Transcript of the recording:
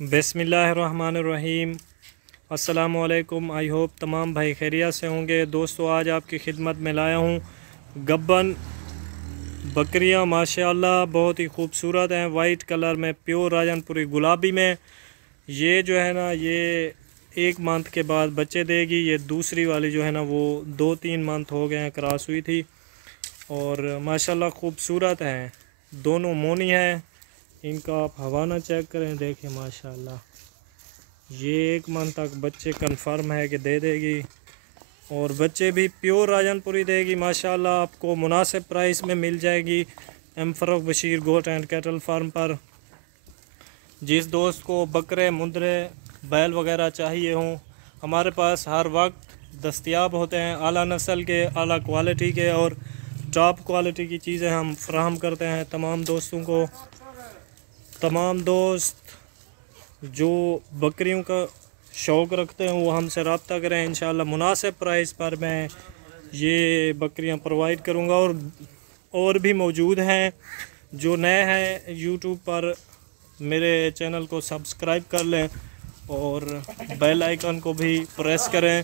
बिस्मिल्लाहिर्रहमानिर्रहीम। अस्सलामुअलैकुम। I hope तमाम भाई खैरियत से होंगे। दोस्तों, आज आपकी खिदमत में लाया हूँ गब्बन बकरियाँ। माशाअल्लाह बहुत ही खूबसूरत हैं। वाइट कलर में, प्योर राजनपुरी गुलाबी में। ये जो है ना, ये 1 मंथ के बाद बच्चे देगी। ये दूसरी वाली जो है ना, वो 2-3 मंथ हो गए हैं, क्रॉस हुई थी। और माशाअल्लाह खूबसूरत हैं। दोनों मोनी हैं। इनका आप हवाना चेक करें, देखें माशाल्लाह। ये 1 मंथ तक बच्चे कंफर्म है कि दे देगी। और बच्चे भी प्योर राजनपुरी देगी माशाल्लाह। आपको मुनासिब प्राइस में मिल जाएगी M Farooq Bashir goat and cattle farm पर। जिस दोस्त को बकरे, मुंदरे, बैल वगैरह चाहिए हों, हमारे पास हर वक्त दस्तयाब होते हैं। आला नस्ल के, आला क्वालिटी के और टॉप क्वालिटी की चीज़ें हम फ्राहम करते हैं तमाम दोस्तों को। तमाम दोस्त जो बकरियों का शौक़ रखते हैं वो हमसे रब्ता करें। इंशाल्लाह मुनासिब प्राइस पर मैं ये बकरियां प्रोवाइड करूंगा। और भी मौजूद हैं। जो नए हैं यूट्यूब पर, मेरे चैनल को सब्सक्राइब कर लें और बेल आइकन को भी प्रेस करें